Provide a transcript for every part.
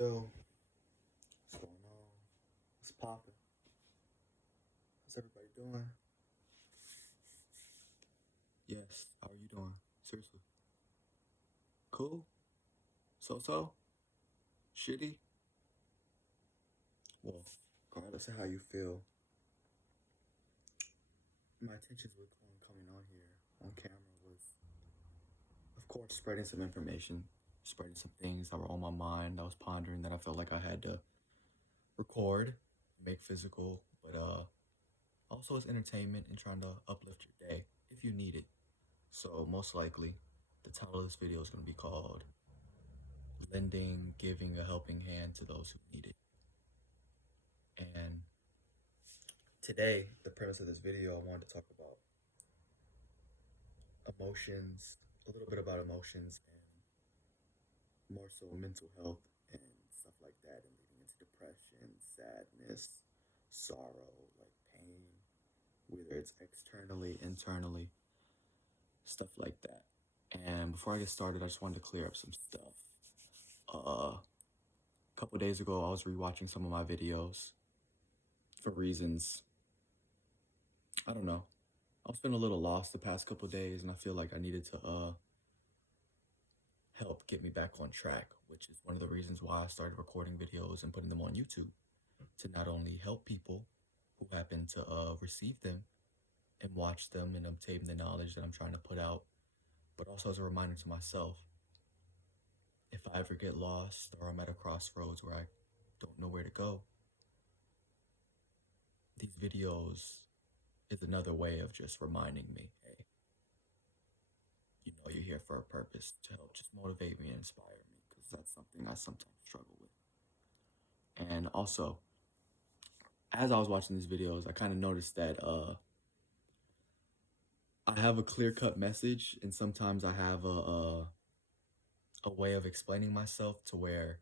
Yo, what's going on? What's poppin'? How's everybody doing? Yes, how are you doing? Seriously. Cool? So? Shitty? Well, regardless of how you feel, my intentions with coming on here on camera was, of course, spreading some information, spreading some things that were on my mind, I was pondering that I felt like I had to record, make physical, but also as entertainment and trying to uplift your day if you need it. So most likely, the title of this video is going to be called Lending, Giving a Helping Hand to Those Who Need It. And today, the premise of this video, I wanted to talk about emotions, a little bit about emotions, and more so mental health and stuff like that, and leading into depression, sadness, sorrow, like pain, whether it's externally, internally, stuff like that. And before I get started, I just wanted to clear up some stuff. A couple days ago, I was rewatching some of my videos for reasons, I don't know. I've been a little lost the past couple days, and I feel like I needed to help get me back on track, which is one of the reasons why I started recording videos and putting them on YouTube, to not only help people who happen to receive them and watch them and obtain the knowledge that I'm trying to put out, but also as a reminder to myself, if I ever get lost or I'm at a crossroads where I don't know where to go, these videos is another way of just reminding me, hey, you know, you're here for a purpose, to help just motivate me and inspire me, because that's something I sometimes struggle with. And also, as I was watching these videos, I kind of noticed that I have a clear-cut message, and sometimes I have a way of explaining myself to where,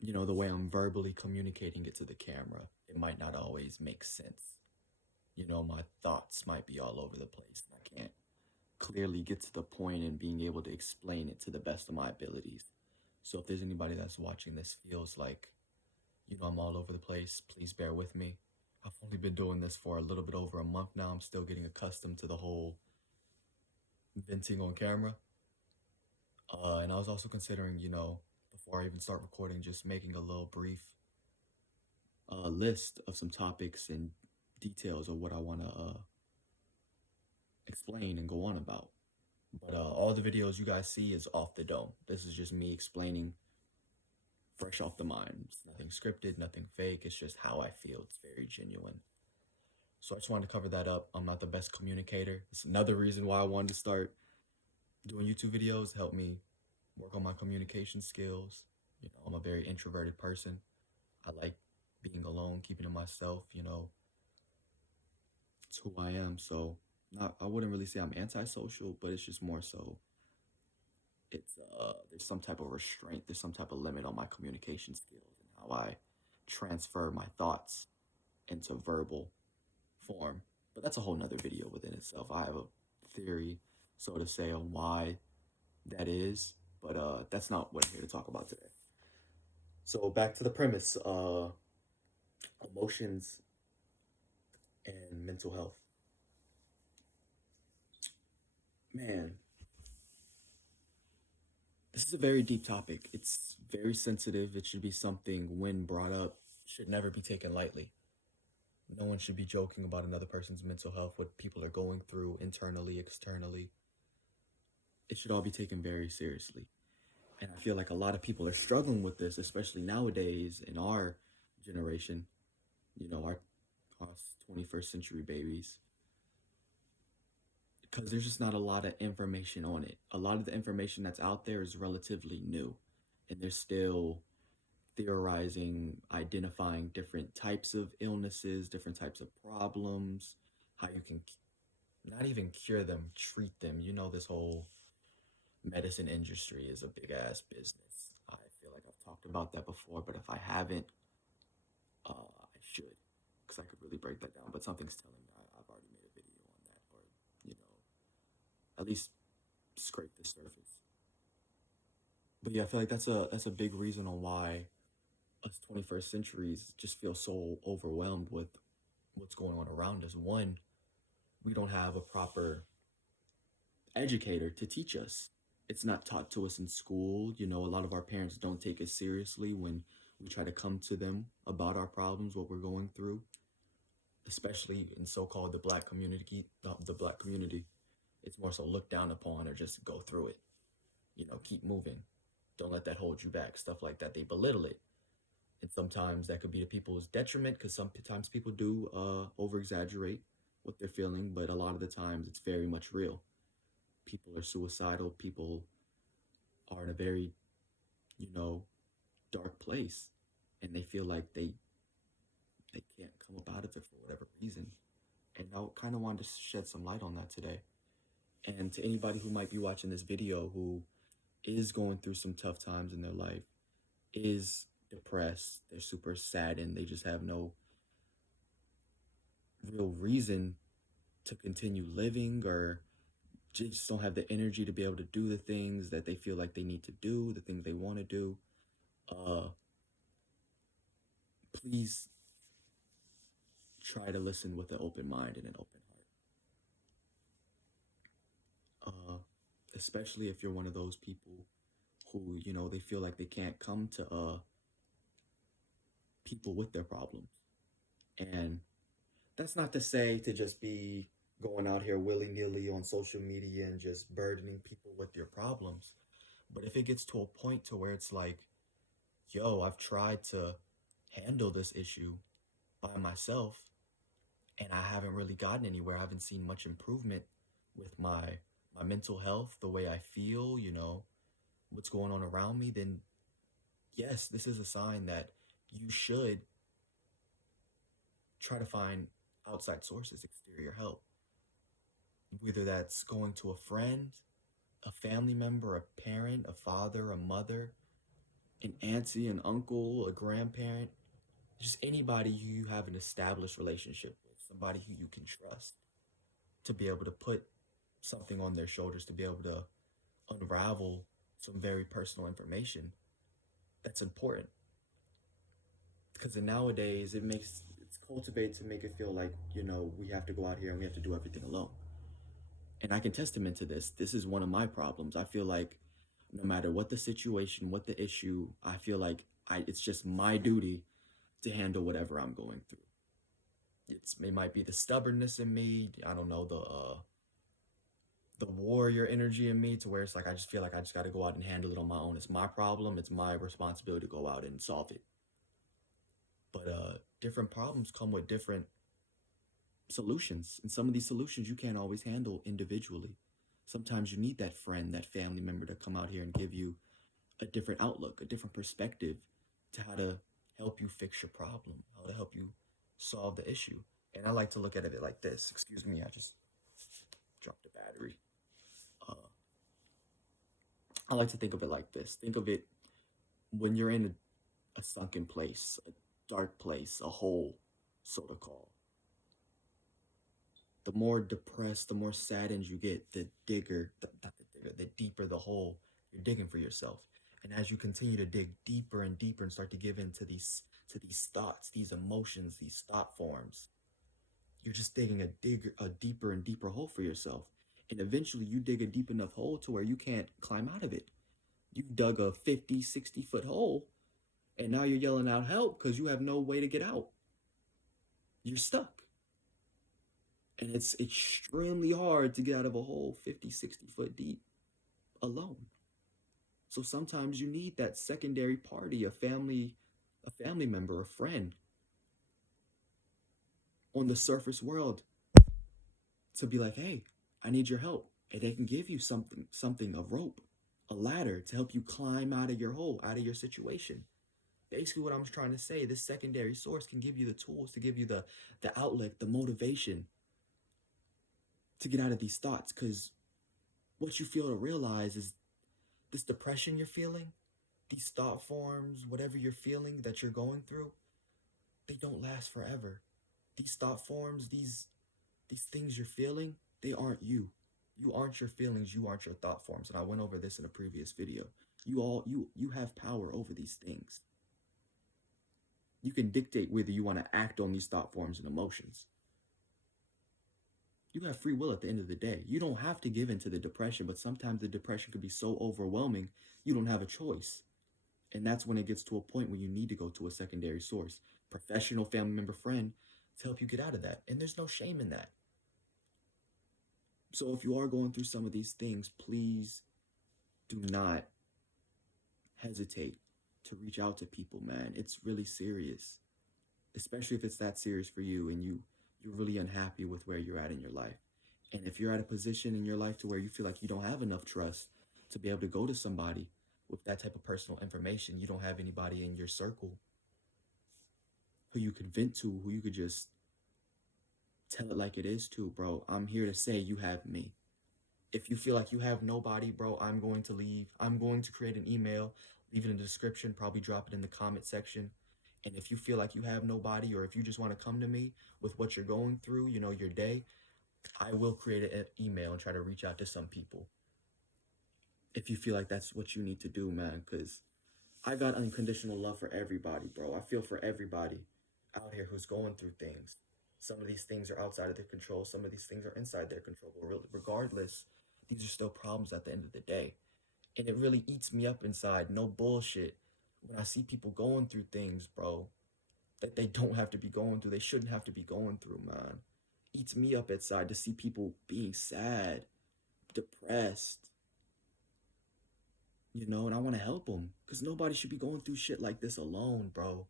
you know, the way I'm verbally communicating it to the camera, it might not always make sense. You know, my thoughts might be all over the place, and I can't clearly get to the point and being able to explain it to the best of my abilities. So if there's anybody that's watching this feels like, you know, I'm all over the place, please bear with me. I've only been doing this for a little bit over a month now. I'm still getting accustomed to the whole venting on camera. And I was also considering, you know, before I even start recording, just making a little brief list of some topics and details of what I want to explain and go on about. But all the videos you guys see is off the dome. This is just me explaining fresh off the mind. It's nothing scripted, nothing fake. It's just how I feel. It's very genuine. So I just wanted to cover that up. I'm not the best communicator. It's another reason why I wanted to start doing YouTube videos, help me work on my communication skills. You know, I'm a very introverted person. I like being alone, keeping to myself, you know. It's who I am. So I wouldn't really say I'm antisocial, but it's just more so it's there's some type of restraint, there's some type of limit on my communication skills and how I transfer my thoughts into verbal form. But that's a whole nother video within itself. I have a theory, so to say, on why that is, but that's not what I'm here to talk about today. So back to the premise, emotions and mental health. Man, this is a very deep topic. It's very sensitive. It should be something, when brought up, should never be taken lightly. No one should be joking about another person's mental health, what people are going through internally, externally. It should all be taken very seriously. And I feel like a lot of people are struggling with this, especially nowadays in our generation, you know, our 21st century babies, because there's just not a lot of information on it. A lot of the information that's out there is relatively new, and they're still theorizing, identifying different types of illnesses, different types of problems, how you can not even cure them, treat them. You know, this whole medicine industry is a big ass business. I feel like I've talked about that before, but if I haven't, I should, because I could really break that down. But something's telling me I've already made a video on that, or, you know, at least scrape the surface. But yeah, I feel like that's a big reason on why us 21st centuries just feel so overwhelmed with what's going on around us. One, we don't have a proper educator to teach us. It's not taught to us in school. You know, a lot of our parents don't take us seriously when we try to come to them about our problems, what we're going through, especially in so-called the black community, the black community. It's more so looked down upon or just go through it. You know, keep moving. Don't let that hold you back. Stuff like that. They belittle it. And sometimes that could be to people's detriment because sometimes people do over exaggerate what they're feeling, but a lot of the times it's very much real. People are suicidal, people are in a very, you know, dark place and they feel like they can't come up out of it for whatever reason. And I kind of wanted to shed some light on that today. And to anybody who might be watching this video who is going through some tough times in their life, is depressed, they're super saddened, they just have no real reason to continue living or just don't have the energy to be able to do the things that they feel like they need to do, the things they want to do, uh, please try to listen with an open mind and an open heart. Especially if you're one of those people who, you know, they feel like they can't come to people with their problems. And that's not to say to just be going out here willy-nilly on social media and just burdening people with your problems. But if it gets to a point to where it's like, yo, I've tried to handle this issue by myself and I haven't really gotten anywhere. I haven't seen much improvement with my mental health, the way I feel, you know, what's going on around me, then yes, this is a sign that you should try to find outside sources, exterior help. Whether that's going to a friend, a family member, a parent, a father, a mother, an auntie, an uncle, a grandparent, just anybody who you have an established relationship with, somebody who you can trust to be able to put something on their shoulders, to be able to unravel some very personal information. That's important because nowadays it's cultivated to make it feel like, you know, we have to go out here and we have to do everything alone. And I can testament to this. This is one of my problems. I feel like no matter what the situation, what the issue, I feel like it's just my duty to handle whatever I'm going through. It might be the stubbornness in me. I don't know, the warrior energy in me to where it's like I just feel like I just got to go out and handle it on my own. It's my problem. It's my responsibility to go out and solve it. But different problems come with different solutions, and some of these solutions you can't always handle individually. Sometimes you need that friend, that family member to come out here and give you a different outlook, a different perspective to how to help you fix your problem, how to help you solve the issue. And I like to look at it like this. Excuse me, I just dropped the battery. Uh, I like to think of it like this. Think of it when you're in a sunken place, a dark place, a hole, so to call. The more depressed, the more saddened you get, not the digger, the deeper the hole you're digging for yourself. And as you continue to dig deeper and deeper and start to give in to these thoughts, these emotions, these thought forms, you're just digging a deeper and deeper hole for yourself. And eventually you dig a deep enough hole to where you can't climb out of it. You've dug a 50, 60-foot hole, and now you're yelling out help because you have no way to get out. You're stuck. And it's extremely hard to get out of a hole 50, 60 foot deep alone. So sometimes you need that secondary party, a family member, a friend on the surface world to be like, hey, I need your help. And they can give you something, a rope, a ladder to help you climb out of your hole, out of your situation. Basically what I'm trying to say, this secondary source can give you the tools to give you the outlet, the motivation to get out of these thoughts. Because what you feel to realize is this depression you're feeling, these thought forms, whatever you're feeling that you're going through, they don't last forever. These thought forms, these things you're feeling, they aren't you. You aren't your feelings, you aren't your thought forms. And I went over this in a previous video. You have power over these things. You can dictate whether you want to act on these thought forms and emotions. You have free will at the end of the day. You don't have to give in to the depression, but sometimes the depression could be so overwhelming, you don't have a choice. And that's when it gets to a point where you need to go to a secondary source, professional, family member, friend, to help you get out of that. And there's no shame in that. So if you are going through some of these things, please do not hesitate to reach out to people, man. It's really serious, especially if it's that serious for you and you're really unhappy with where you're at in your life. And if you're at a position in your life to where you feel like you don't have enough trust to be able to go to somebody with that type of personal information, you don't have anybody in your circle who you could vent to, who you could just tell it like it is to, bro, I'm here to say you have me. If you feel like you have nobody, bro, I'm going to leave. I'm going to create an email, leave it in the description, probably drop it in the comment section. And if you feel like you have nobody, or if you just want to come to me with what you're going through, you know, your day, I will create an email and try to reach out to some people. If you feel like that's what you need to do, man, because I got unconditional love for everybody, bro. I feel for everybody out here who's going through things. Some of these things are outside of their control. Some of these things are inside their control. But regardless, these are still problems at the end of the day. And it really eats me up inside. No bullshit. When I see people going through things, bro, that they don't have to be going through, they shouldn't have to be going through, man. Eats me up inside to see people being sad, depressed, you know, and I want to help them because nobody should be going through shit like this alone, bro.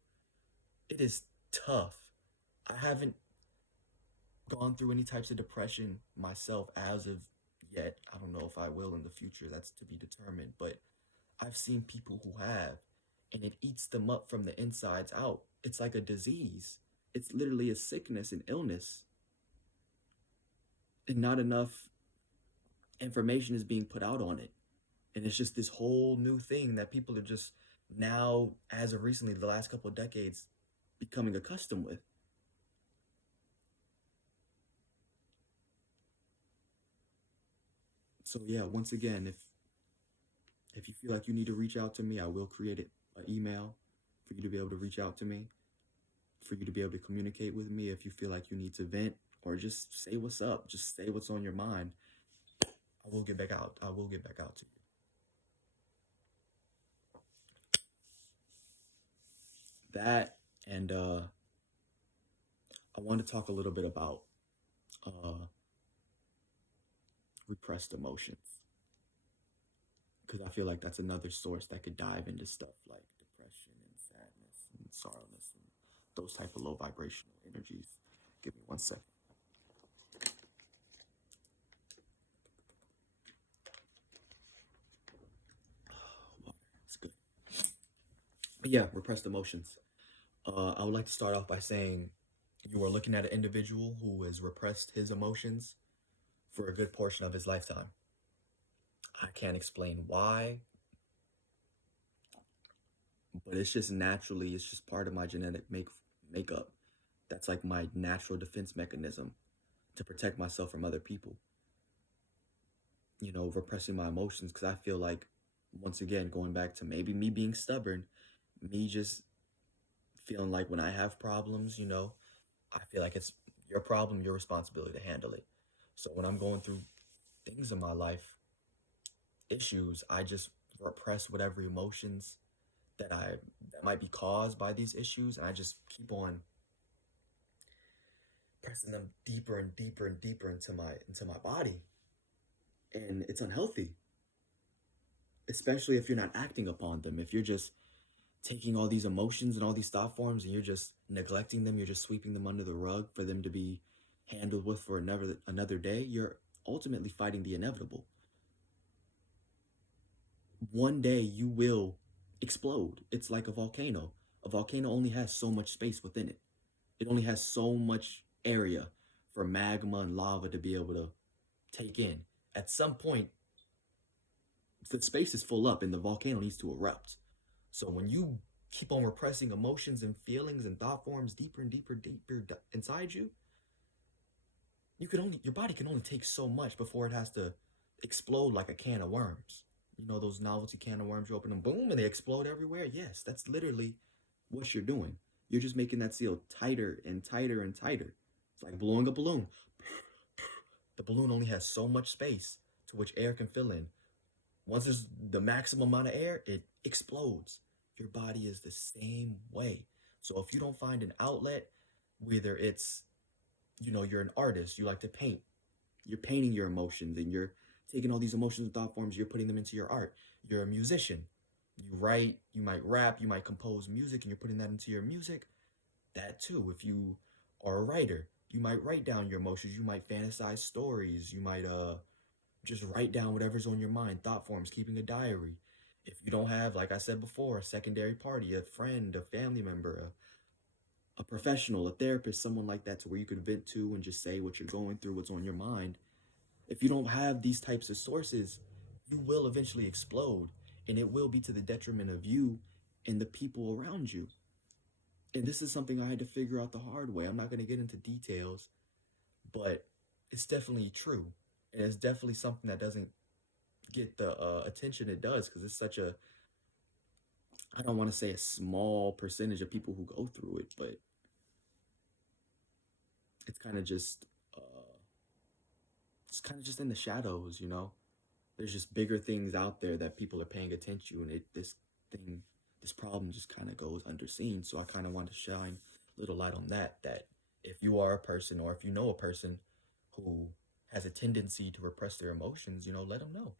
It is tough. I haven't gone through any types of depression myself as of yet. I don't know if I will in the future. That's to be determined. But I've seen people who have, and it eats them up from the insides out. It's like a disease. It's literally a sickness and illness. And not enough information is being put out on it. And it's just this whole new thing that people are just now, as of recently, the last couple of decades, becoming accustomed with. So yeah, once again, if you feel like you need to reach out to me, I will create an email for you to be able to reach out to me, for you to be able to communicate with me. If you feel like you need to vent or just say what's up, just say what's on your mind, I will get back out. I will get back out to you. That and I want to talk a little bit about uh, repressed emotions because I feel like that's another source that could dive into stuff like depression and sadness and sorrowness and those type of low vibrational energies. Give me 1 second. Water, it's good. But yeah, repressed emotions. I would like to start off by saying you are looking at an individual who has repressed his emotions for a good portion of his lifetime. I can't explain why, but it's just naturally, it's just part of my genetic makeup. That's like my natural defense mechanism to protect myself from other people. You know, repressing my emotions because I feel like, once again, going back to maybe me being stubborn, me just feeling like when I have problems, you know, I feel like it's your problem, your responsibility to handle it. So when I'm going through things in my life, issues, I just repress whatever emotions that might be caused by these issues, and I just keep on pressing them deeper and deeper and deeper into my body. And it's unhealthy, especially if you're not acting upon them. If you're just taking all these emotions and all these thought forms and you're just neglecting them, you're just sweeping them under the rug for them to be handled with for another day, you're ultimately fighting the inevitable. One day you will explode. It's like a volcano. A volcano only has so much space within it. It only has so much area for magma and lava to be able to take in. At some point, the space is full up and the volcano needs to erupt. So when you keep on repressing emotions and feelings and thought forms deeper and deeper, deeper inside you, your body can only take so much before it has to explode like a can of worms. You know those novelty can of worms, you open them, boom, and they explode everywhere? Yes, that's literally what you're doing. You're just making that seal tighter and tighter and tighter. It's like blowing a balloon. The balloon only has so much space to which air can fill in. Once there's the maximum amount of air, it explodes. Your body is the same way. So if you don't find an outlet, whether it's, you're an artist, you like to paint, you're painting your emotions and you're taking all these emotions and thought forms, you're putting them into your art. You're a musician. You write, you might rap, you might compose music, and you're putting that into your music. That too. If you are a writer, you might write down your emotions, you might fantasize stories, you might just write down whatever's on your mind, thought forms, keeping a diary. If you don't have, like I said before, a secondary party, a friend, a family member, a professional, a therapist, someone like that to where you could vent to and just say what you're going through, what's on your mind. If you don't have these types of sources, you will eventually explode, and it will be to the detriment of you and the people around you. And this is something I had to figure out the hard way. I'm not going to get into details, but it's definitely true. And it's definitely something that doesn't get the attention it does because it's such a, I don't want to say a small percentage of people who go through it, but it's kind of just, it's kind of just in the shadows, you know? There's just bigger things out there that people are paying attention to, and thing, this problem just kind of goes underseen. So I kind of want to shine a little light on that. That if you are a person, or if you know a person who has a tendency to repress their emotions, let them know.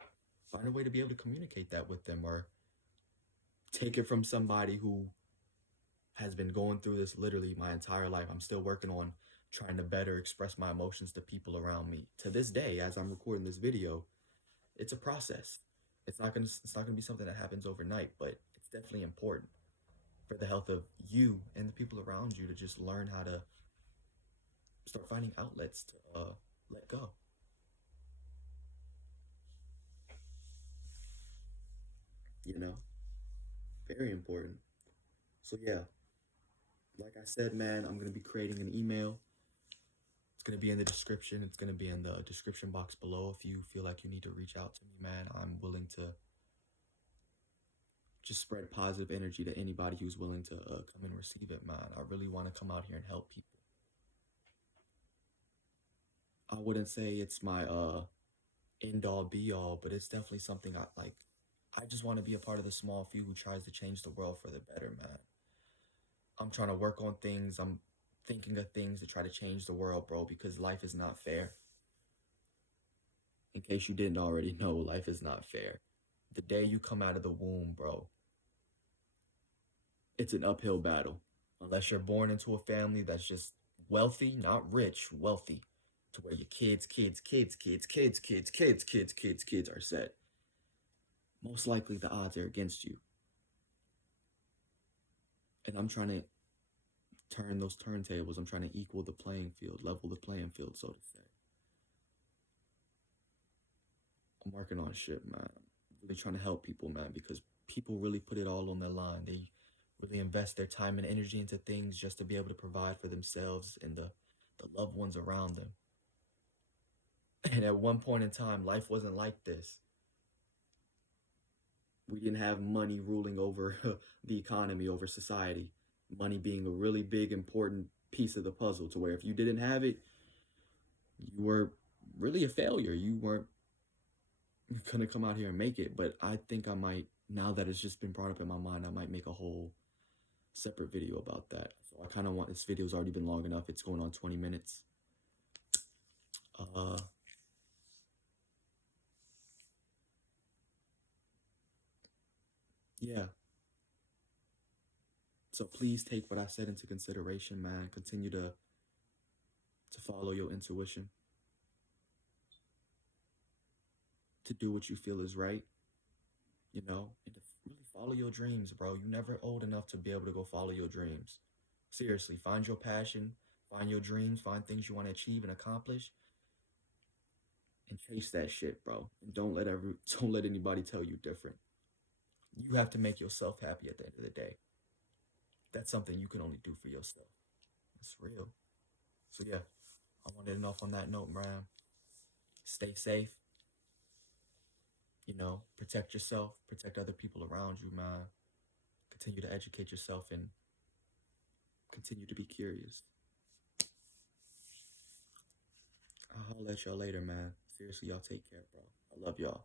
Find a way to be able to communicate that with them, or take it from somebody who has been going through this literally my entire life. I'm still working on trying to better express my emotions to people around me. To this day, as I'm recording this video, it's a process. It's not gonna be something that happens overnight, but it's definitely important for the health of you and the people around you to just learn how to start finding outlets to let go. You know, very important. So yeah, like I said, man, I'm gonna be creating an email. It's gonna be in the description. It's gonna be in the description box below. If you feel like you need to reach out to me, man, I'm willing to just spread positive energy to anybody who's willing to come and receive it, man. I really want to come out here and help people. I wouldn't say it's my end all be all, but it's definitely something I like. I just want to be a part of the small few who tries to change the world for the better, man. I'm trying to work on things. I'm thinking of things to try to change the world, bro, because life is not fair. In case you didn't already know, life is not fair. The day you come out of the womb, bro, it's an uphill battle. Unless you're born into a family that's just wealthy, not rich, wealthy, to where your kids are set. Most likely the odds are against you. And I'm trying to turn those turntables. I'm trying to equal the playing field, level the playing field, so to say. I'm working on shit, man. I'm really trying to help people, man, because people really put it all on their line. They really invest their time and energy into things just to be able to provide for themselves and the loved ones around them. And at one point in time, life wasn't like this. We didn't have money ruling over the economy, over society. Money being a really big, important piece of the puzzle, to where if you didn't have it, you were really a failure. You weren't gonna come out here and make it. But I think I might, now that it's just been brought up in my mind, I might make a whole separate video about that. So I kind of want, this video's already been long enough. It's going on 20 minutes. Uh, yeah. So please take what I said into consideration, man. Continue to follow your intuition, to do what you feel is right, and to really follow your dreams, bro. You're never old enough to be able to go follow your dreams. Seriously, find your passion, find your dreams, find things you want to achieve and accomplish, and chase that shit, bro. And don't let anybody tell you different. You have to make yourself happy at the end of the day. That's something you can only do for yourself. It's real. So yeah, I wanted to end off on that note, man. Stay safe. You know, protect yourself, protect other people around you, man. Continue to educate yourself and continue to be curious. I'll holler at y'all later, man. Seriously, y'all take care, bro. I love y'all.